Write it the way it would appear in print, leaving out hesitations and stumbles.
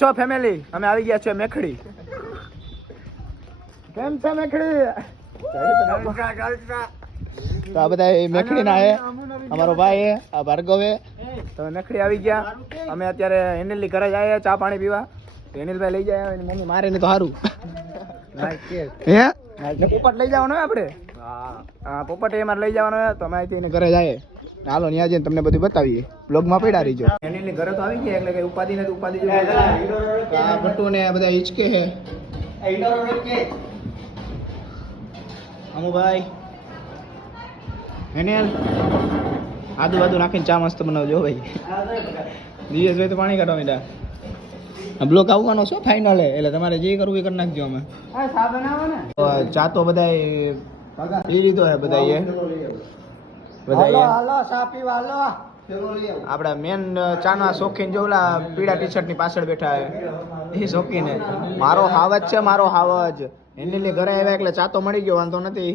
છો ફેમિલી, અમે આવી ગયા છે મેખડી. કેમ છે મેખડી? તો આ બધા મેખડી ના હે, અમારો ભાઈ હે, આ ભાર્ગવ હે. તો મેખડી આવી ગયા. અમે અત્યારે હેનિલની ઘરે જઈએ ચા પાણી પીવા. હેનિલભાઈ લઈ જાય, એની મમ્મી મારે ને તો સારું. હે પોપટ લઈ જવાનો હોય આપણે. હા પોપટ એમાં લઈ જવાનો હોય તો અમે અહીંથી એને ઘરે જઈએ. હાલો ત્યાં જઈને તમને બધું બતાવીએ. બ્લોગમાં પડ્યા રહીજો. હેનિલની ઘરે તો આવી ગયા એટલે કઈ ઉપાધિ નથી. ઉપાધિ આ ભટ્ટુ ને બધા હિચકે છે. અમુભાઈ હેનિલ આદુ બાદુ નાખીને ચા મસ્ત બનાવજો ભાઈ. દિવેશભાઈ તો પાણી કાઢવા માંડ્યા. બ્લોક આવવાનો છો ફાઇનલ એટલે તમારે જે કરવું એ કરી નાખજો. અમે ચા તો બધા પી લીધો હે બધા આપડા મેન ચાના શોખીન જોલા પીળા ટી શર્ટ ની પાછળ બેઠા હે એ શોખીન હે. મારો હાવજ છે, મારો હાવજ. એની ઘરે આવ્યા એટલે ચા તો મળી ગયો, વાંધો નથી.